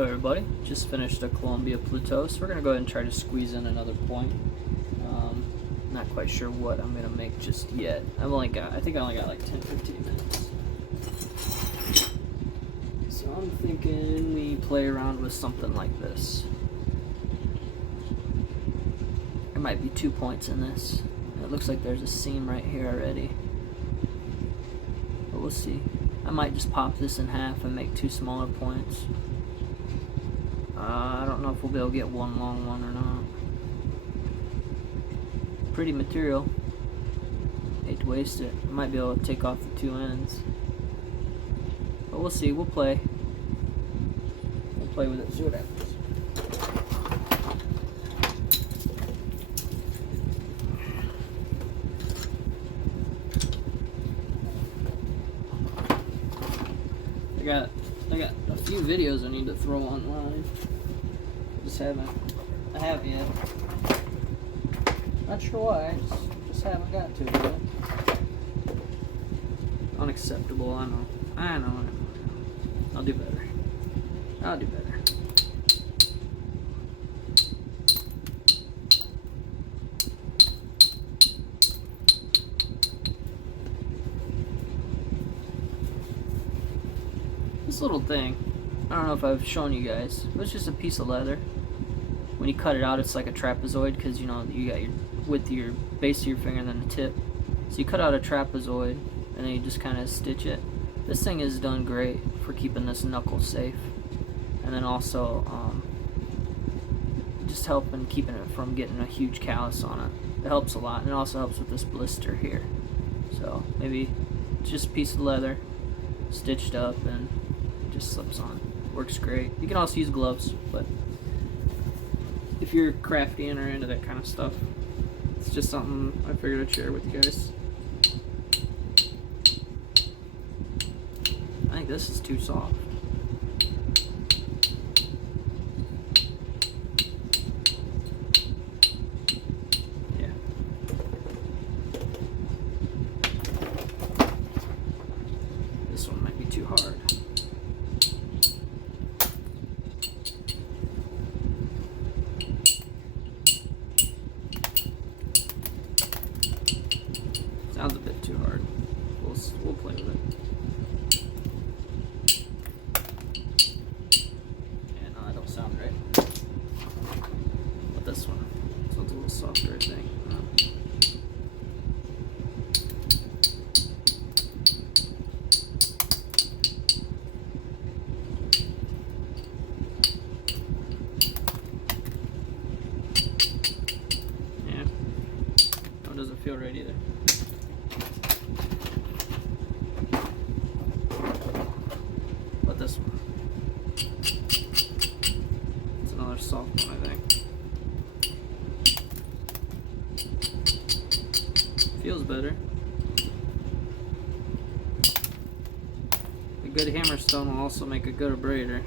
Hello everybody, just finished a Columbia Plateau, so we're going to go ahead and try to squeeze in another point. Not quite sure what I'm going to make just yet. I think I only got like 10-15 minutes. So I'm thinking we play around with something like this. There might be 2 points in this. It looks like there's a seam right here already. But we'll see. I might just pop this in half and make 2 smaller points. I don't know if we'll be able to get one long one or not. Pretty material. Hate to waste it. I might be able to take off the 2 ends. But we'll see. We'll play. We'll play with it. See what happens. I got a few videos I need to throw online. I haven't yet. Not sure why, just haven't got to it yet. Unacceptable, I know. I'll do better. This little thing, I don't know if I've shown you guys, but it's just a piece of leather. When you cut it out, it's like a trapezoid because you know you got your width of your base of your finger and then the tip. So you cut out a trapezoid and then you just kind of stitch it. This thing is done great for keeping this knuckle safe, and then also just helping keeping it from getting a huge callus on it. It helps a lot, and it also helps with this blister here. So maybe just a piece of leather stitched up and it just slips on. Works great. You can also use gloves, but if you're crafty and are into that kind of stuff, it's just something I figured I'd share with you guys. I think this is too soft. Yeah. This one might be too hard. Sounds a bit too hard. We'll play with it. Yeah, no, that don't sound right. But this one's a little softer, I think. Yeah. No, it doesn't feel right either. This one. It's another soft one, I think. Feels better. A good hammerstone will also make a good abrader.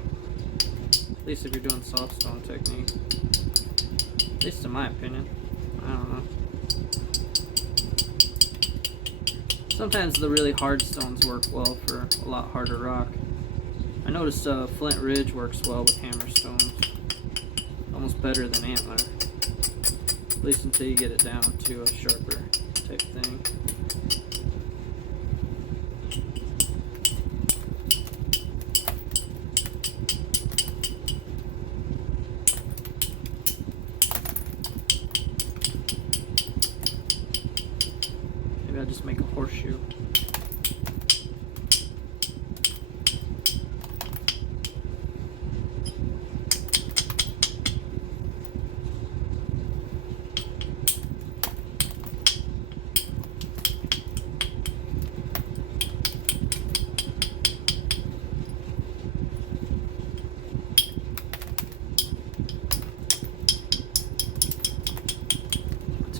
At least if you're doing soft stone technique. At least in my opinion. I don't know. Sometimes the really hard stones work well for a lot harder rock. I noticed Flint Ridge works well with hammerstones, almost better than antler, at least until you get it down to a sharper type thing. Maybe I'll just make a horseshoe.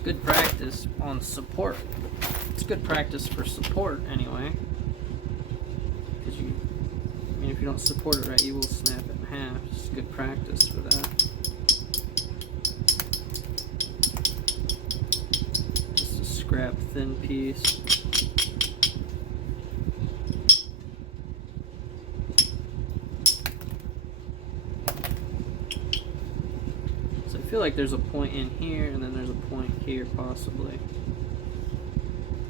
Good practice on support. It's good practice for support anyway, because if you don't support it right, you will snap it in half. It's good practice for that. Just a scrap thin piece. feel like there's a point in here and then there's a point here possibly.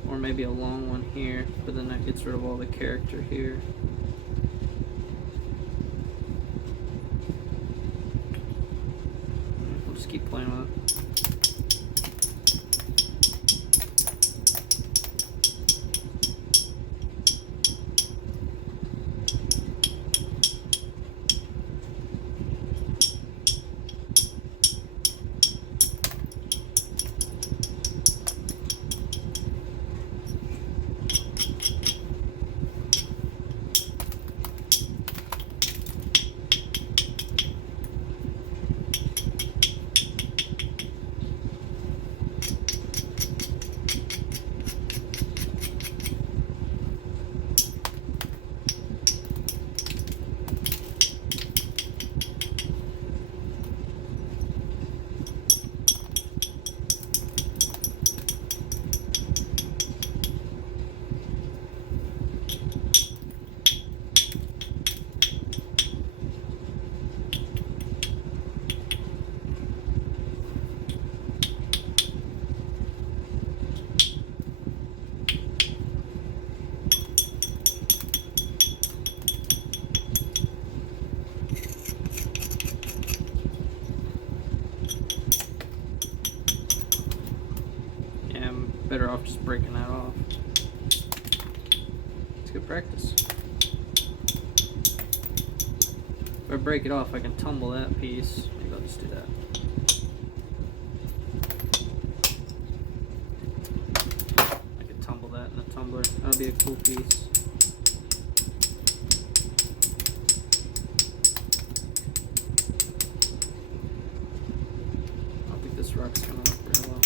Or maybe a long one here, but then that gets rid of all the character here. We'll just keep playing with it. Better off just breaking that off. It's good practice. If I break it off, I can tumble that piece. Maybe I'll just do that. I could tumble that in a tumbler. That'll be a cool piece. I don't think this rock's coming up very well.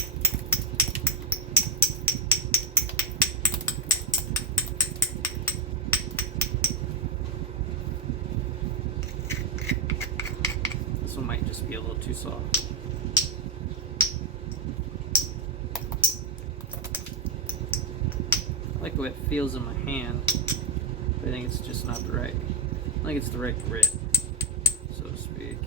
Might just be a little too soft. I like the way it feels in my hand, but I think it's just not the right. I think it's the right grit, so to speak.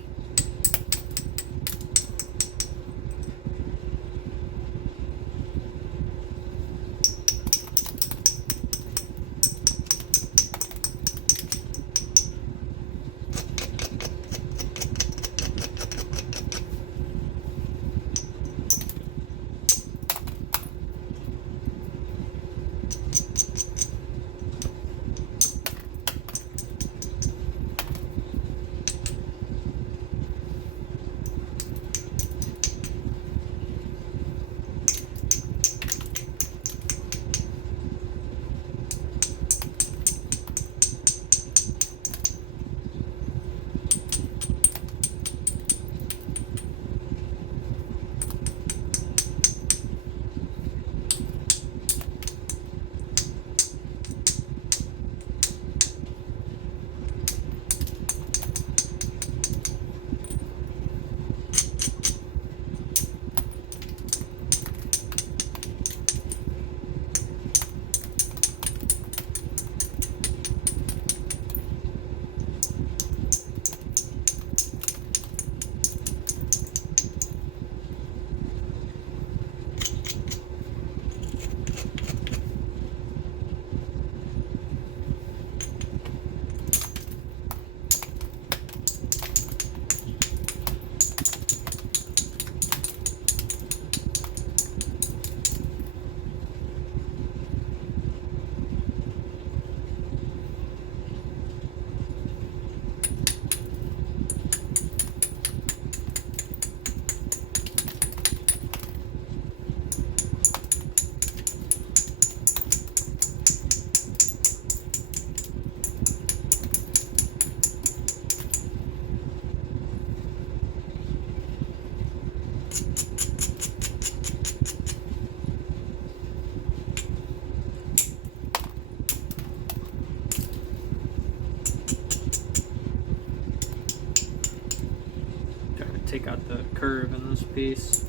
Take out the curve in this piece.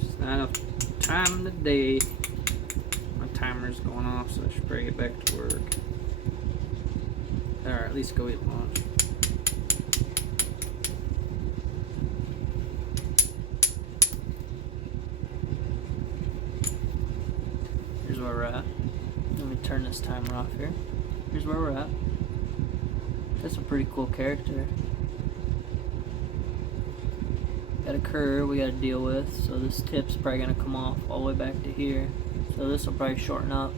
There's not enough time in the day. My timer's going off, so I should probably get back to work. Or at least go eat lunch. turn this timer off here. Here's where we're at. That's a pretty cool character. Got a curve we got to deal with, so this tip's probably going to come off all the way back to here. So this will probably shorten up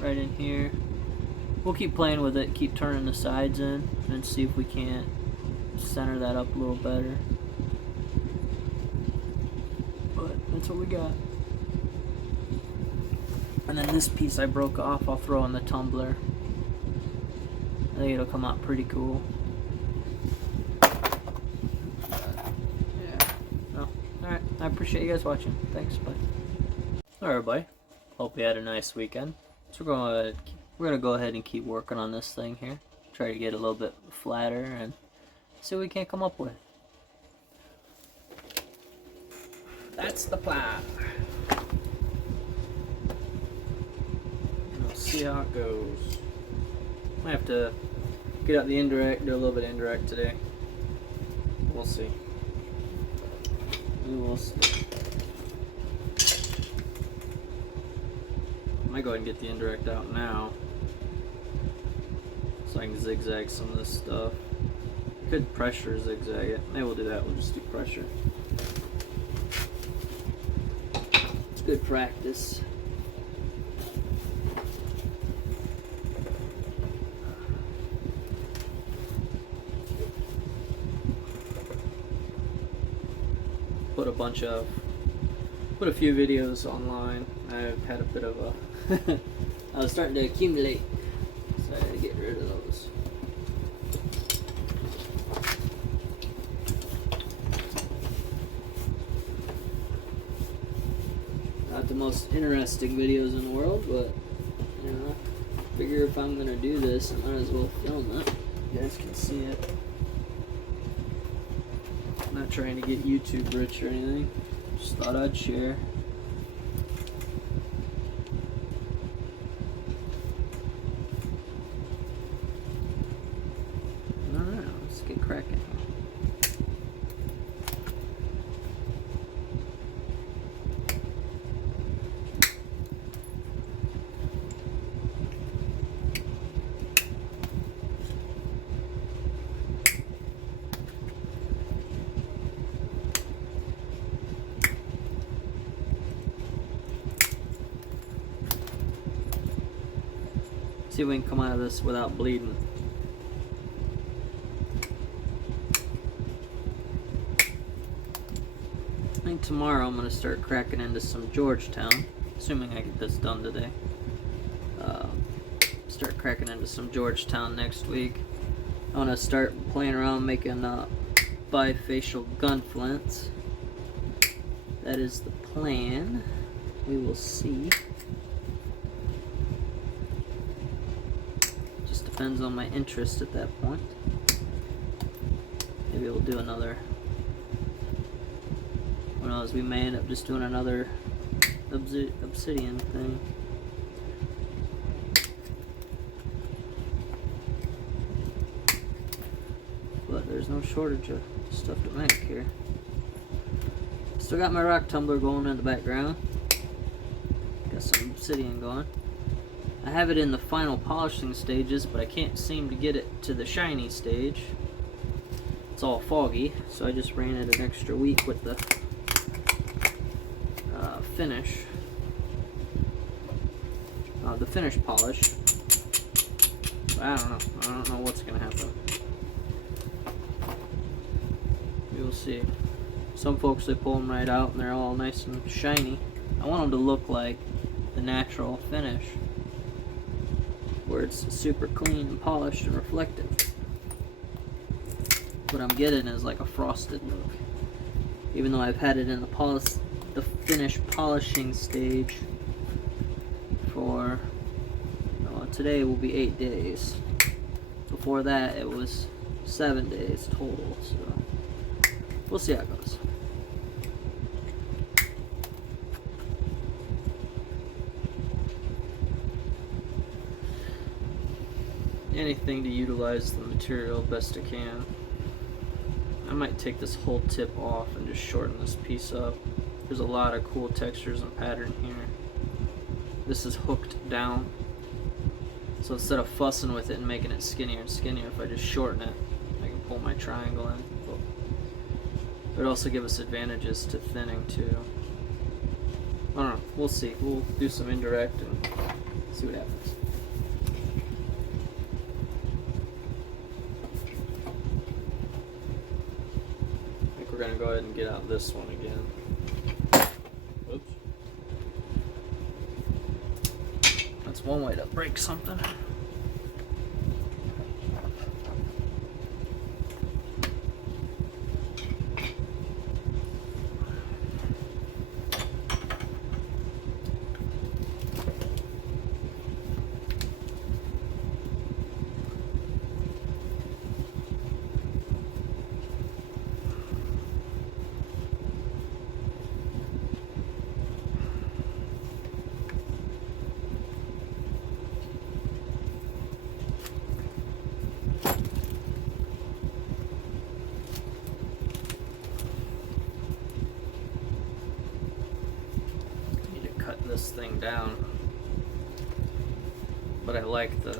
right in here. We'll keep playing with it, keep turning the sides in, and see if we can't center that up a little better. But that's what we got. And then this piece I broke off, I'll throw in the tumbler. I think it'll come out pretty cool. Alright, I appreciate you guys watching. Thanks, bye. Alright everybody, hope you had a nice weekend. So we're gonna go ahead and keep working on this thing here. Try to get a little bit flatter and see what we can come up with. That's the plan. And we'll see how it goes. Might have to get out the indirect, do a little bit of indirect today. We'll see. We will see. I might go ahead and get the indirect out now so I can zigzag some of this stuff. Could pressure zigzag it. Maybe we'll do that. We'll just do pressure. It's good practice. Put a few videos online. I've had a bit of a I was starting to accumulate, so I had to get rid of those. Not the most interesting videos in the world, but you know, I figure if I'm gonna do this, I might as well film it. You guys can see it. I'm not trying to get YouTube rich or anything. Just thought I'd share. Alright, let's get cracking. See if we can come out of this without bleeding. I think tomorrow I'm going to start cracking into some Georgetown, assuming I get this done today. Start cracking into some Georgetown next week. I want to start playing around making bifacial gun flints. That is the plan. We will see. Depends on my interest at that point. Maybe we'll do another. Who knows? We may end up just doing another Obsidian thing. But there's no shortage of stuff to make here. Still got my rock tumbler going in the background. Got some Obsidian going. I have it in the final polishing stages, but I can't seem to get it to the shiny stage. It's all foggy, so I just ran it an extra week with the finish. The finish polish. But I don't know what's gonna happen. You'll see. Some folks, they pull them right out and they're all nice and shiny. I want them to look like the natural finish, where it's super clean and polished and reflective. What I'm getting is like a frosted look. Even though I've had it in the finish polishing stage for, today will be 8 days. Before that it was 7 days total, so we'll see how it goes. Anything to utilize the material best I can. I might take this whole tip off and just shorten this piece up. There's a lot of cool textures and pattern here. this is hooked down. So instead of fussing with it and making it skinnier and skinnier, if I just shorten it, I can pull my triangle in. It would also give us advantages to thinning too. I don't know, we'll see. We'll do some indirect and see what happens. I think we're gonna go ahead and get out this one again. Oops. That's one way to break something. This thing down, but I like the,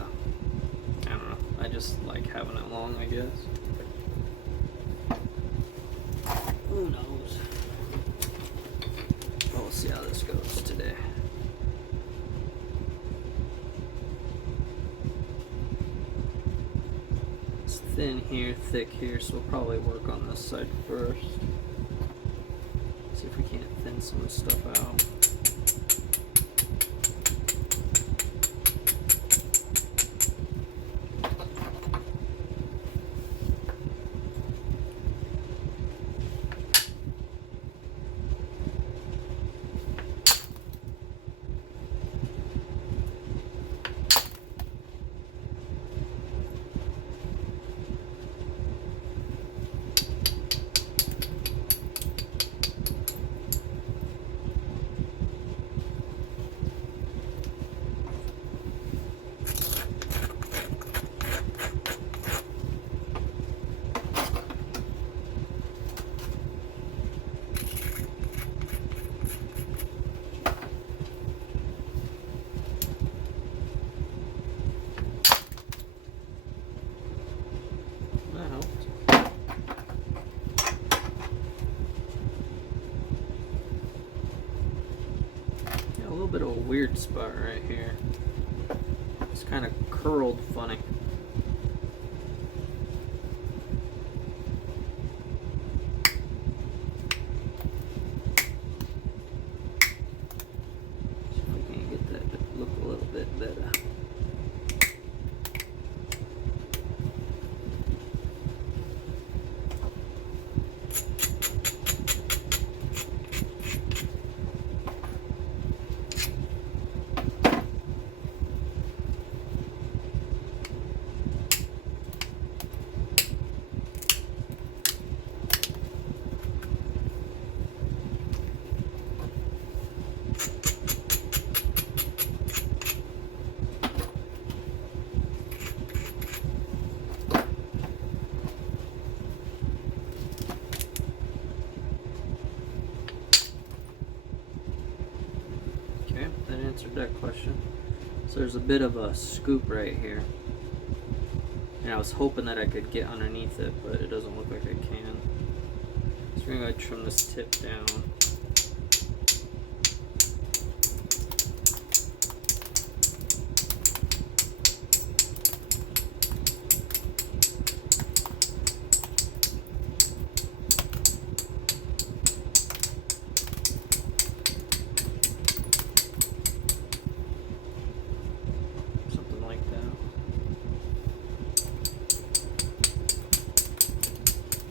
I don't know, I just like having it long, I guess. Who knows? Well, we'll see how this goes today. It's thin here, thick here, so we'll probably work on this side first. See if we can't thin some of this stuff out. Bit of a weird spot right here. It's kind of curled funny. See if we can get that to look a little bit better. That answered that question. So there's a bit of a scoop right here, and I was hoping that I could get underneath it, but it doesn't look like I can. So we're going to trim this tip down.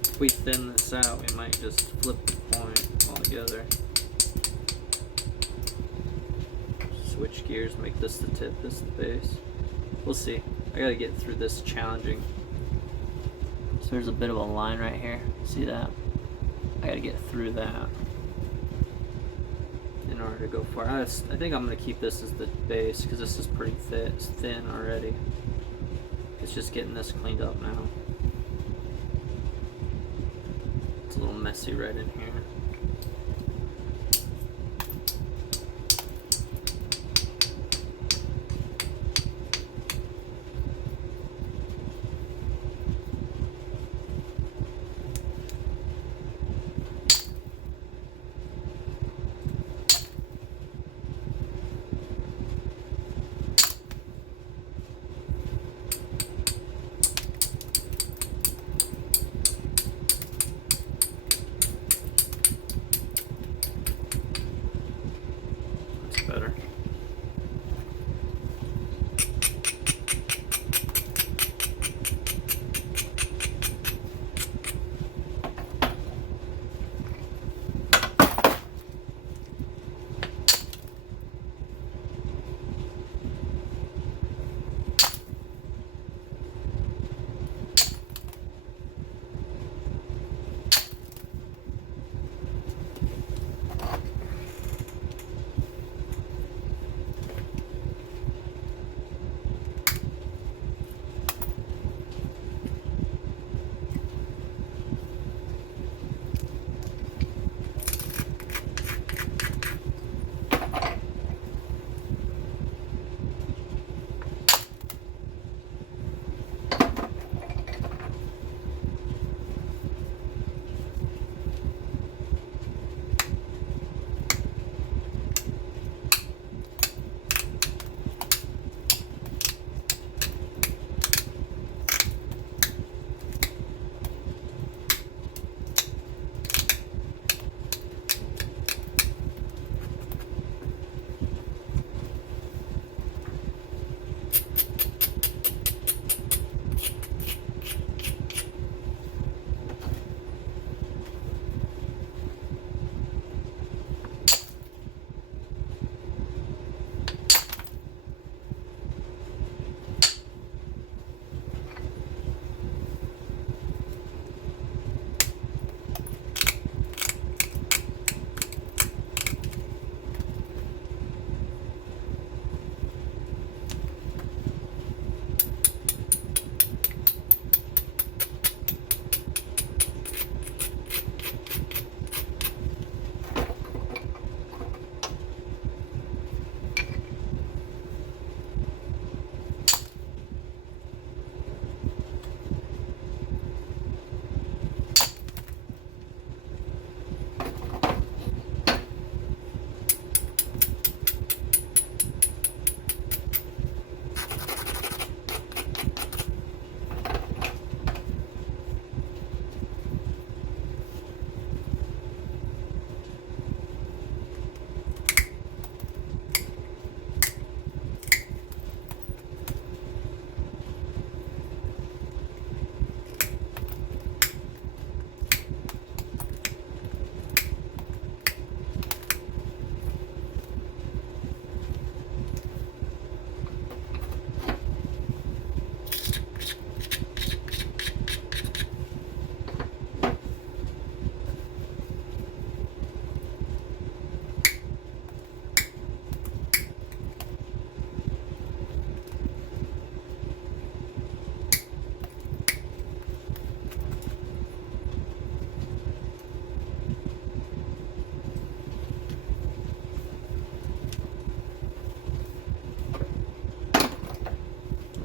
If we thin this out, we might just flip the point altogether. Switch gears, make this the tip, this the base. We'll see. I gotta get through this challenging. So there's a bit of a line right here. See that? I gotta get through that in order to go far. I think I'm gonna keep this as the base because this is pretty thin already. It's just getting this cleaned up now. It's a little messy right in here.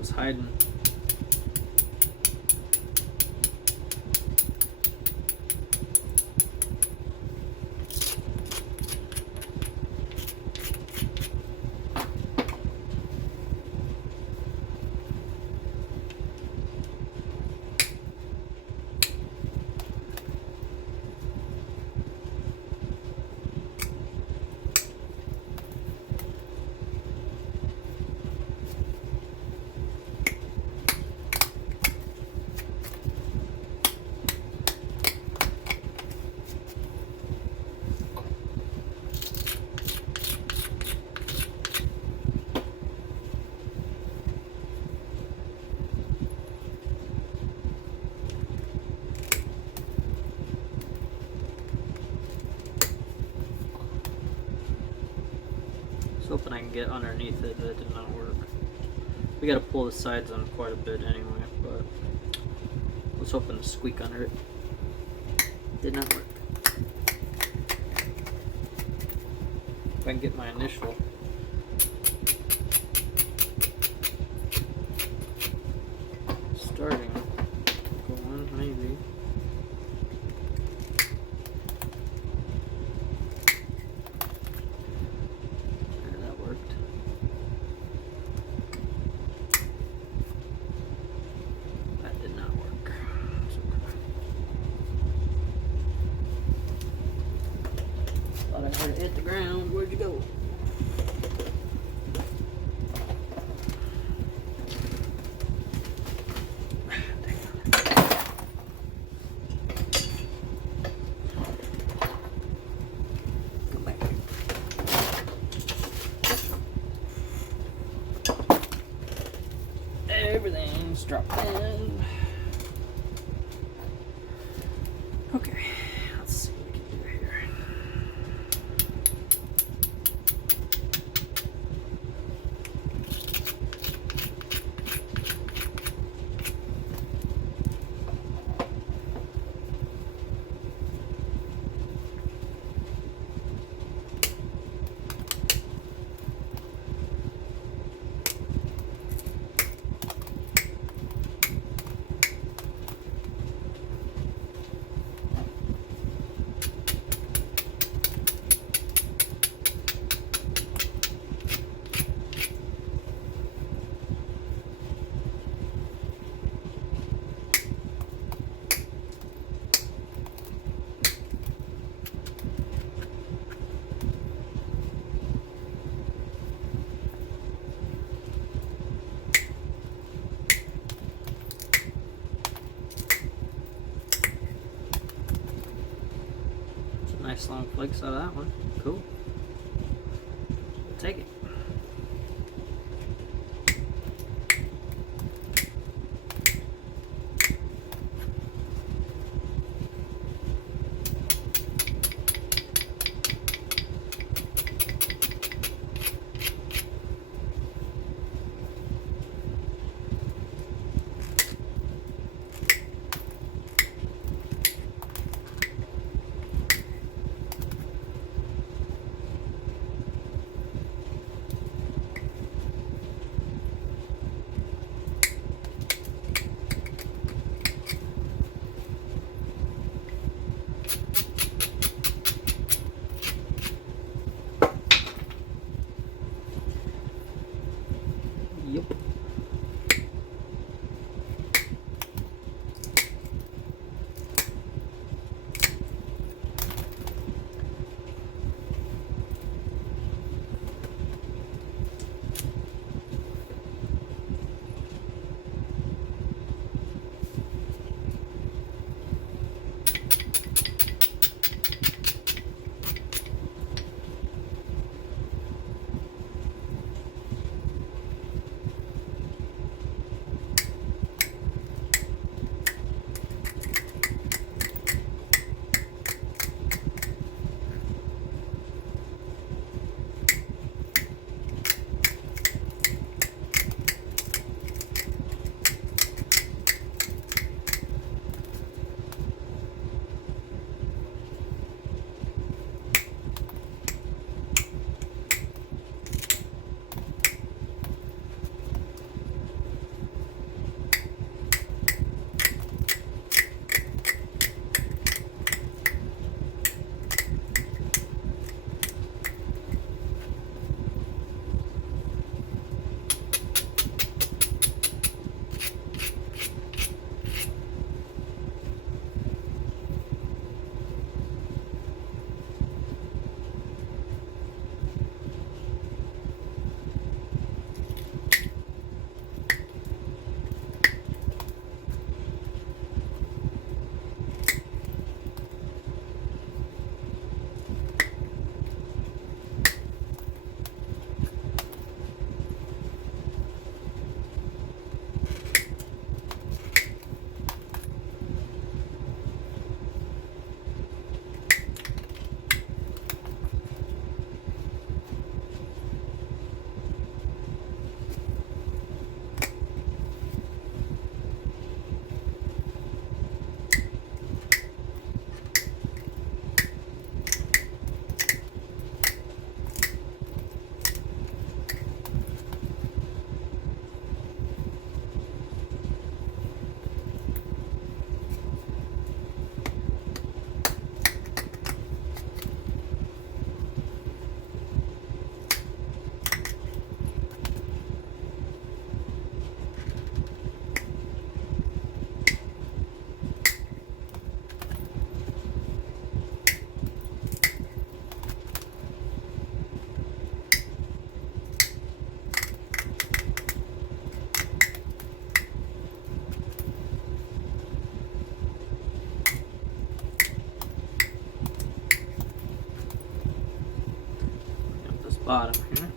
was hiding. I was hoping I can get underneath it, but it did not work. We gotta pull the sides on quite a bit anyway, but I was hoping to squeak under it. Did not work. If I can get my initial starting going, maybe. Hit the ground. Where'd you go? Come back. Everything's dropped in. Okay. Let's see what we can do here. Nice long flakes out of that one. Cool. Take it. bottom here.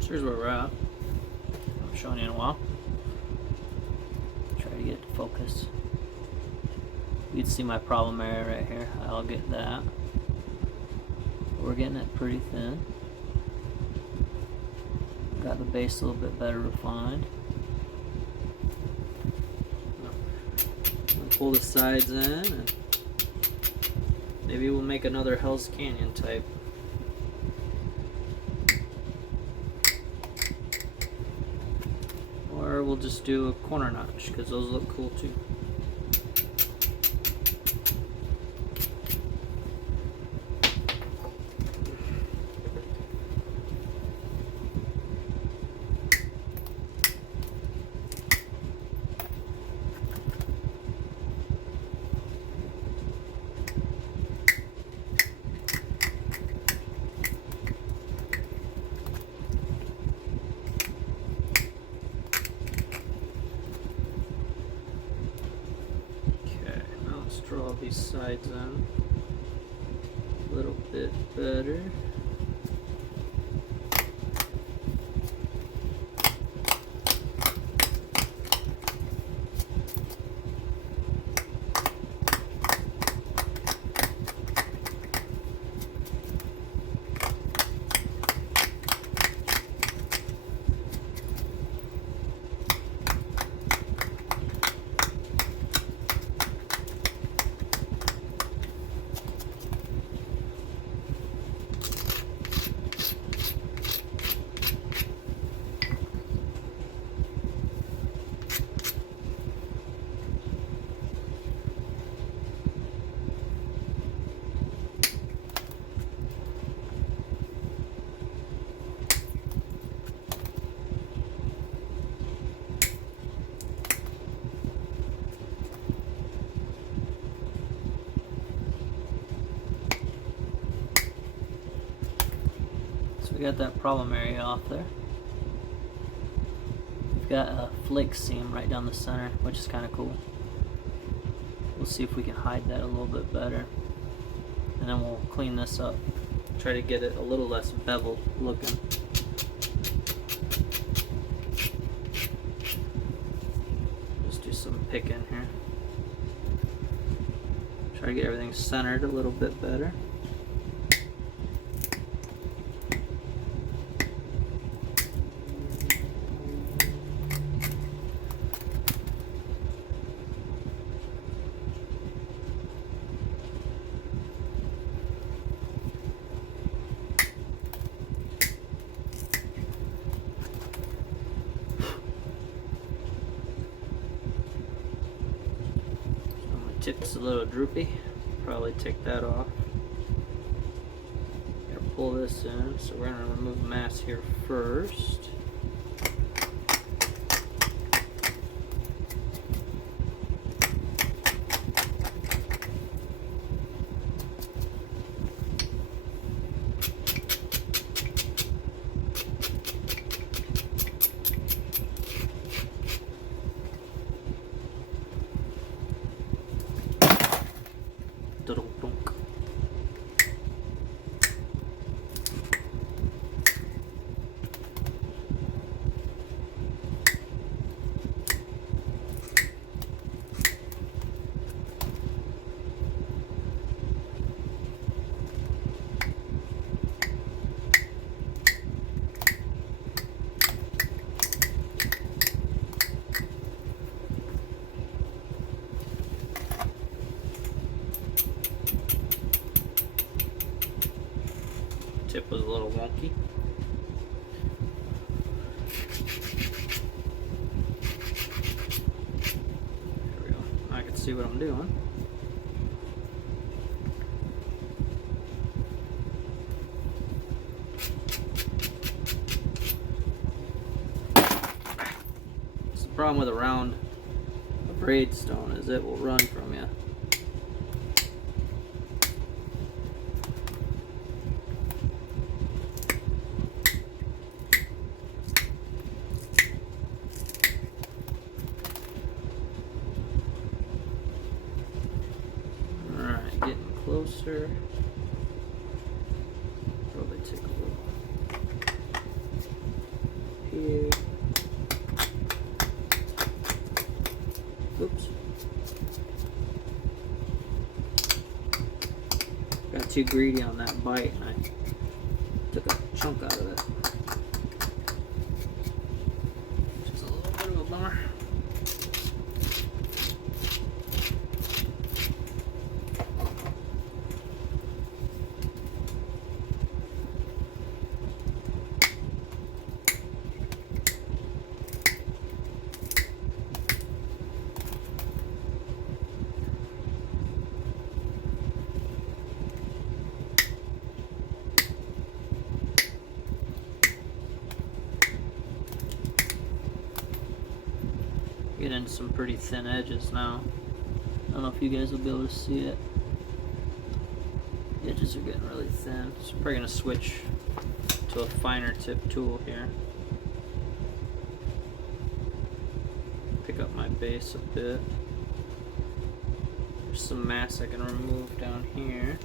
So here's where we're at. I'm showing you in a while. Try to get it to focus. You can see my problem area right here. I'll get that. We're getting it pretty thin. Got the base a little bit better refined. I'll pull the sides in and maybe we'll make another Hell's Canyon type. Or we'll just do a corner notch because those look cool too. Draw these sides in a little bit better. We got that problem area off there. We've got a flake seam right down the center, which is kind of cool. We'll see if we can hide that a little bit better. And then we'll clean this up. Try to get it a little less beveled looking. Just do some picking here. Try to get everything centered a little bit better. Tip's a little droopy. Probably take that off. Gotta pull this in, so we're gonna remove mass here first. Tip was a little wonky. can see what I'm doing. That's the problem with a round braid stone, is it will run from you. Alright, getting closer. Probably take a little here. Oops. Got too greedy on that bite and I took a chunk out of it. Just a little bit of a bummer. Get into some pretty thin edges now. I don't know if you guys will be able to see it. The edges are getting really thin. So I'm probably going to switch to a finer tip tool here. Pick up my base a bit. There's some mass I can remove down here.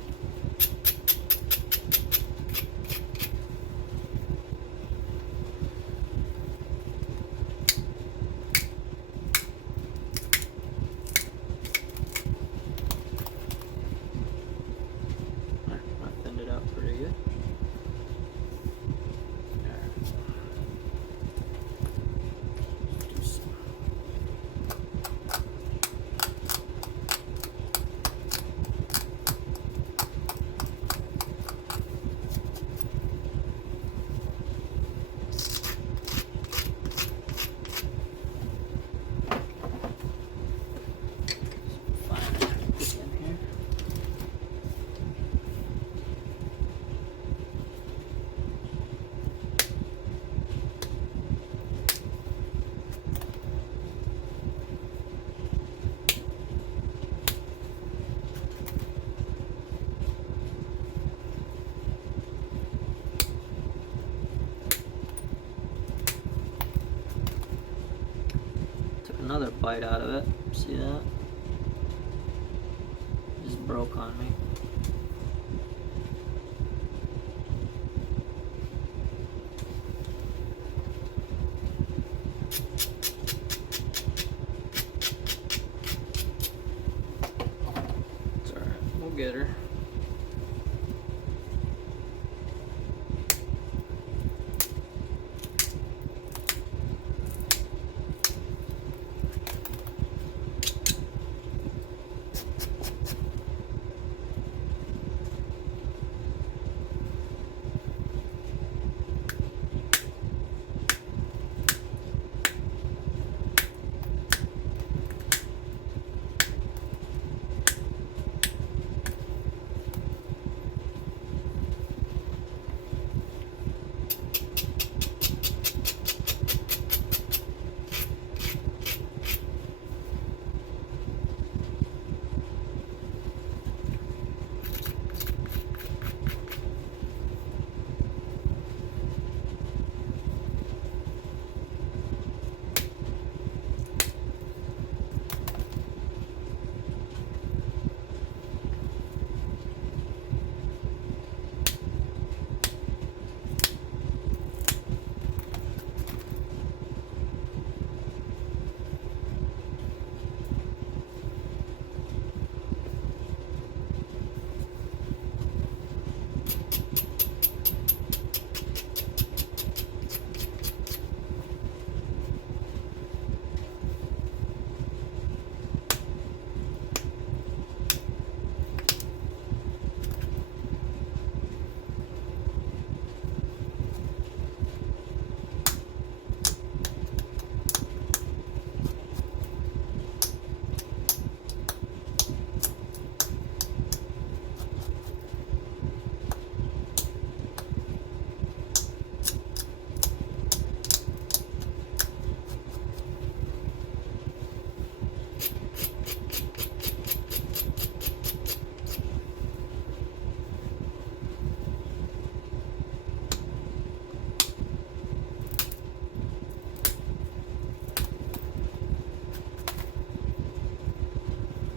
Another bite out of it. See that? Just broke on me. It's alright, we'll get her.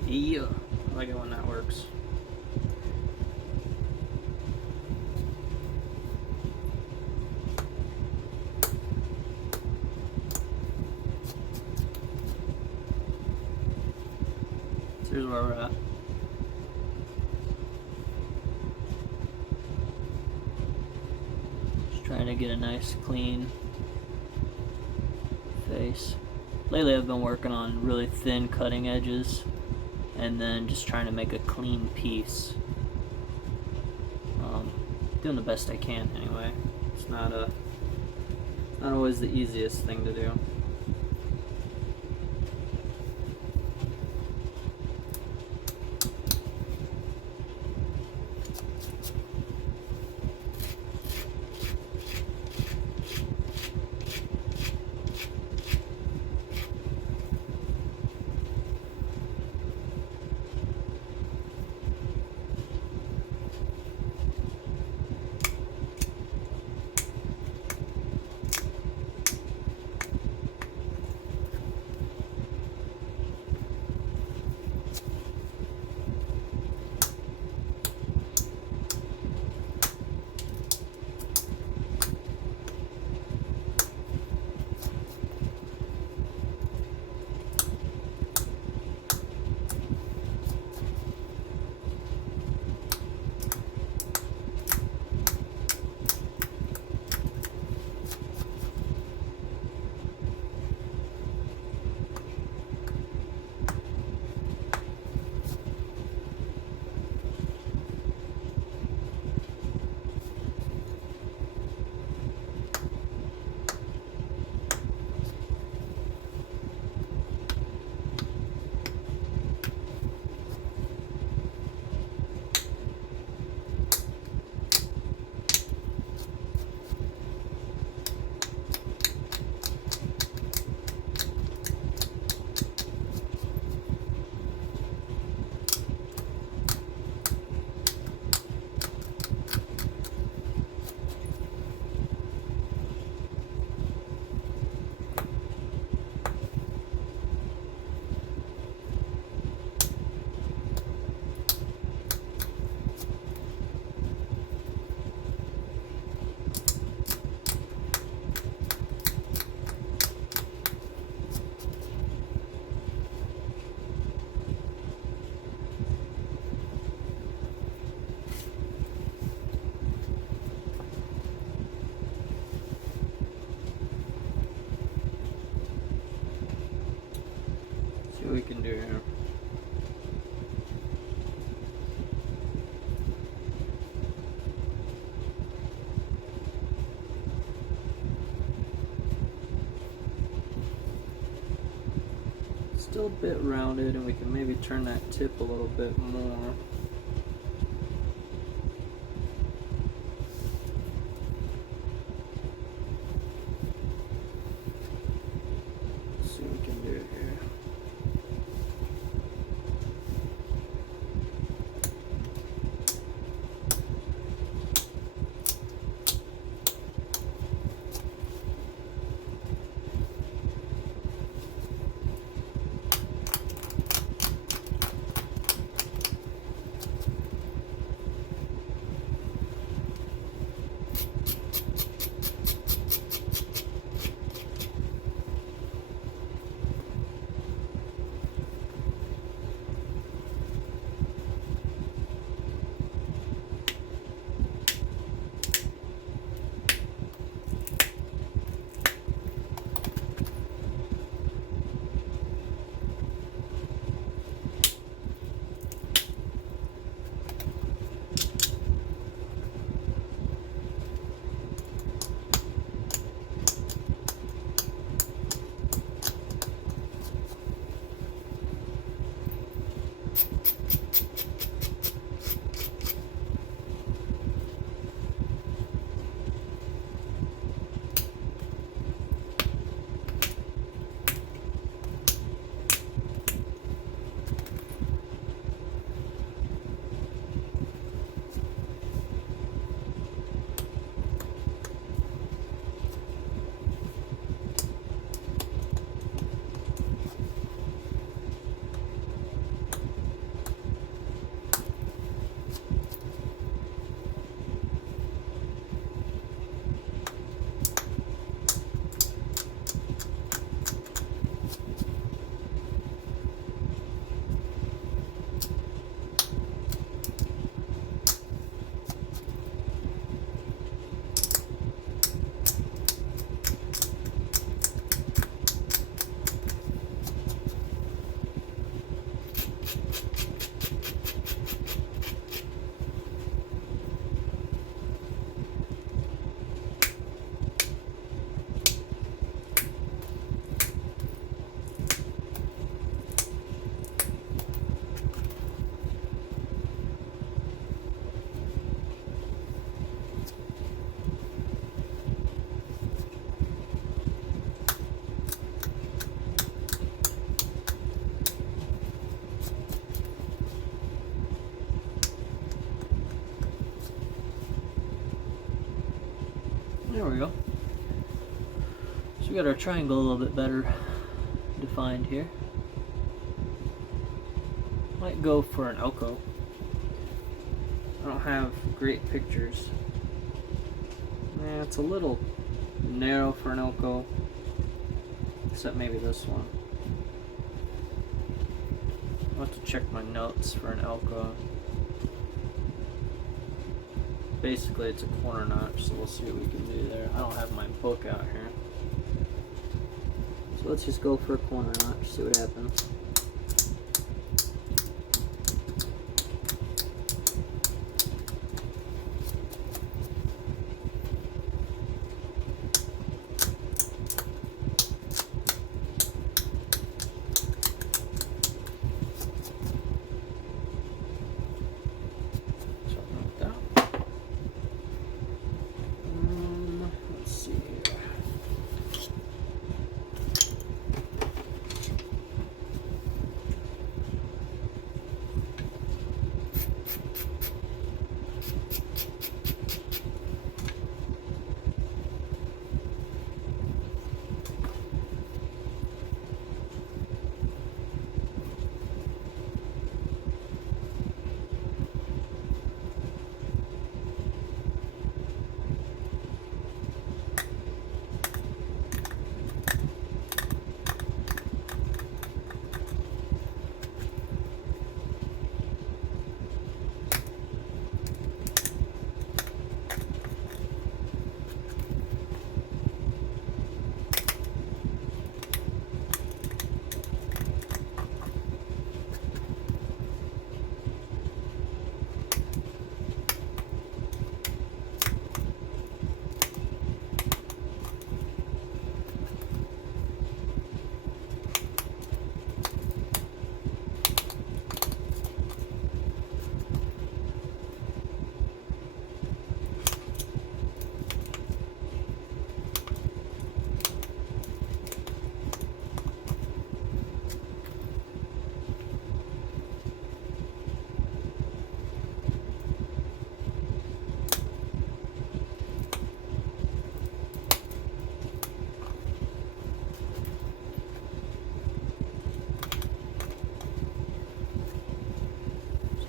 Yeah, I like it when that works. So here's where we're at. Just trying to get a nice clean face. Lately I've been working on really thin cutting edges and then just trying to make a clean piece. Doing the best I can anyway. It's not always the easiest thing to do. See what we can do here. Still a bit rounded, and we can maybe turn that tip a little bit more. See what we can do here. There we go. So we got our triangle a little bit better defined here. Might go for an Elko. I don't have great pictures. Yeah, it's a little narrow for an Elko, except maybe this one. I'll have to check my notes for an Elko. Basically, it's a corner notch, so we'll see what we can do there. I don't have my book out here. So let's just go for a corner notch, see what happens.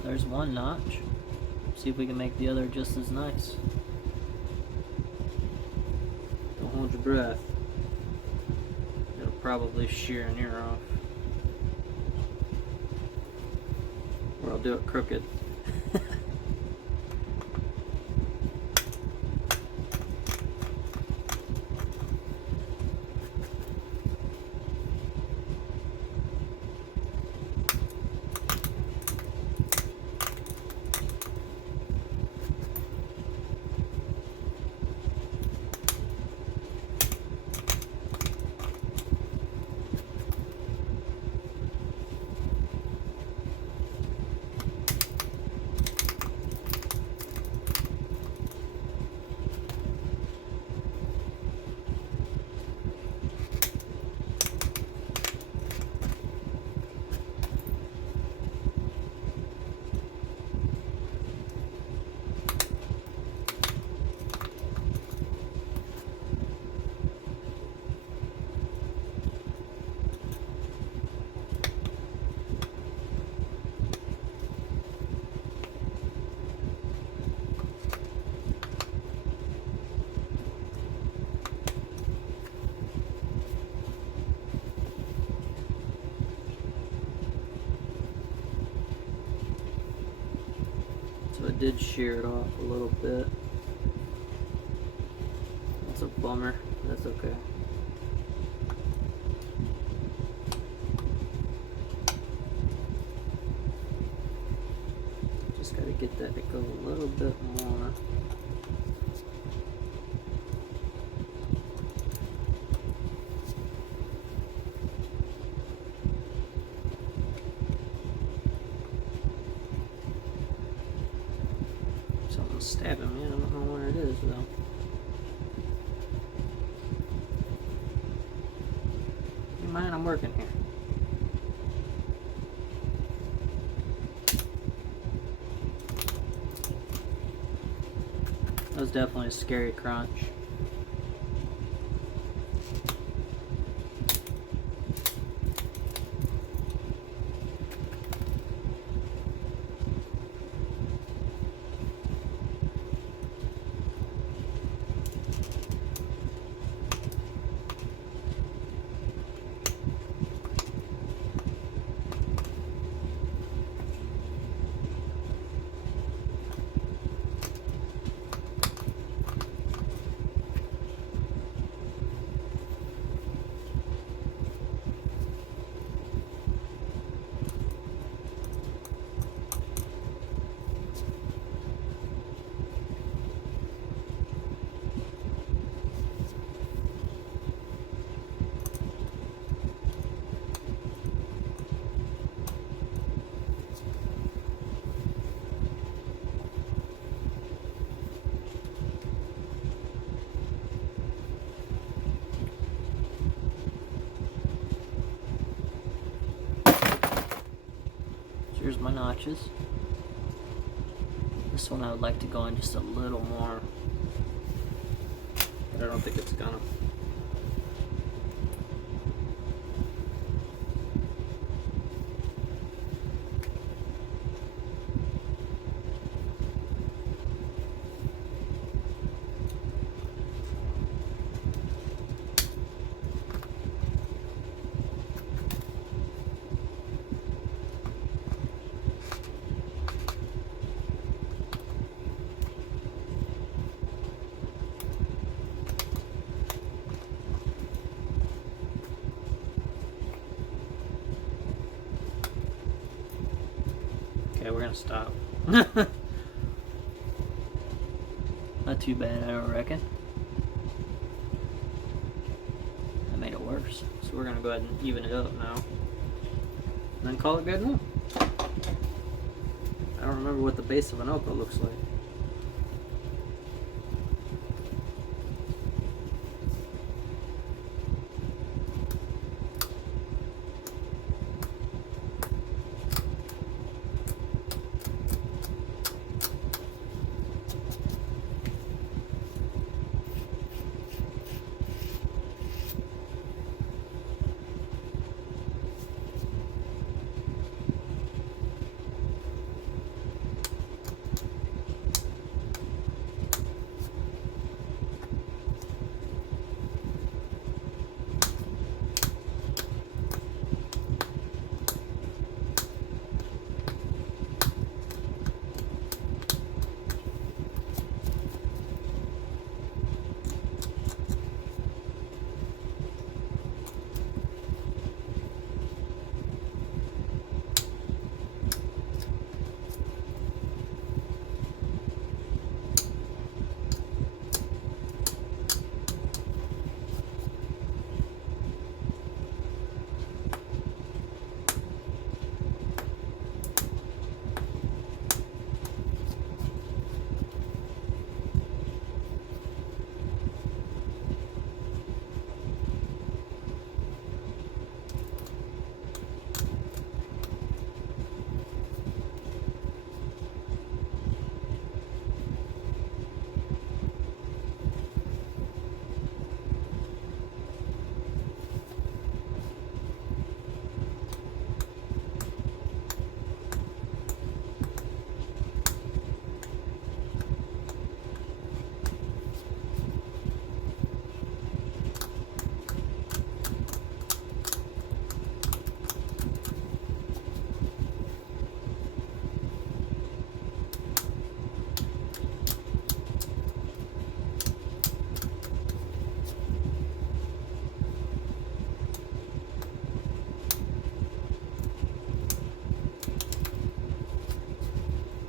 There's one notch. See if we can make the other just as nice. Don't hold your breath. It'll probably shear an ear off. Or I'll do it crooked. So it did shear it off a little bit. That's a bummer. That's okay. Just gotta get that to go a little bit more. Something's stabbing me. I don't know where it is though. You mind? I'm working here. That was definitely a scary crunch. There's my notches. This one I would like to go in just a little more, but I don't think it's gonna. Okay, we're gonna stop. Not too bad, I don't reckon. That made it worse. So we're gonna go ahead and even it up now. And then call it good enough. I don't remember what the base of an opal looks like.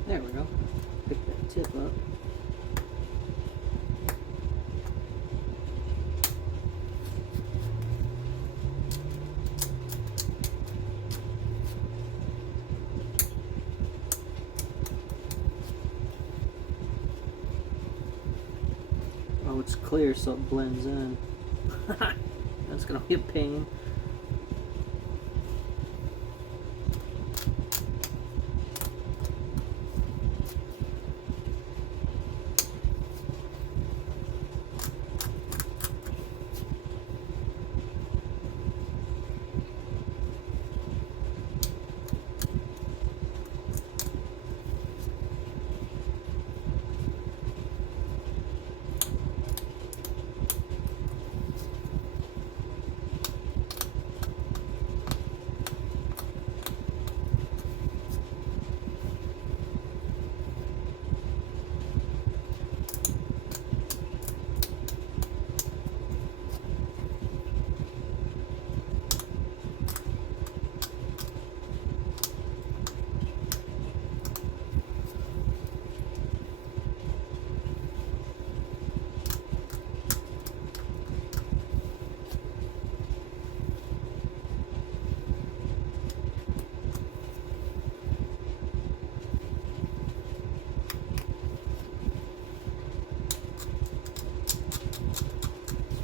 There we go. Pick that tip up. Oh, it's clear so it blends in. That's gonna be a pain.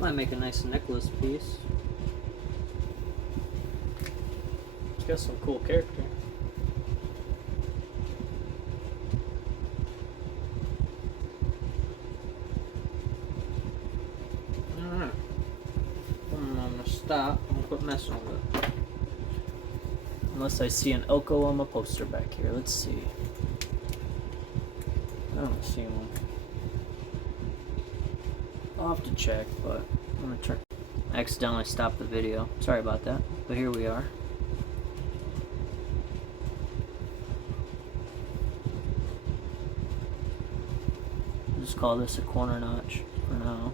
Might make a nice necklace piece. It's got some cool character. stop. I'm gonna quit messing with it. Unless I see an Oklahoma poster back here. Let's see. I don't see one. I'll have to check, but I'm gonna turn. I accidentally stopped the video. Sorry about that. But here we are. Just call this a corner notch for now.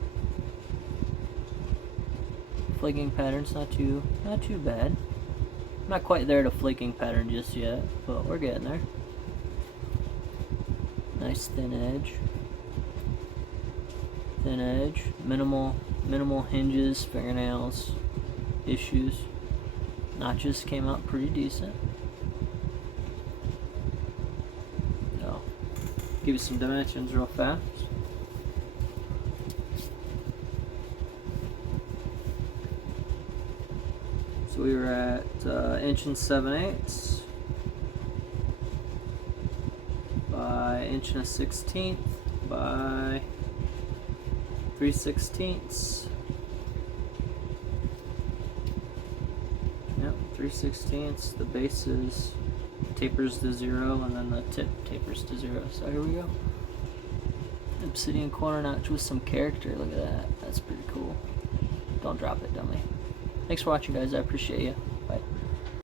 Flaking pattern's not too bad. Not quite there to flaking pattern just yet, but we're getting there. Nice thin edge. Thin edge. Minimal hinges, fingernails, issues. Notches came out pretty decent. So, give you some dimensions real fast. So we were at 1 7/8 by 1 1/16 by 3/16. Yep, 3/16. The base is tapers to 0, and then the tip tapers to 0. So here we go. Obsidian corner notch with some character. Look at that. That's pretty cool. Don't drop it, dummy. Thanks for watching, guys. I appreciate you.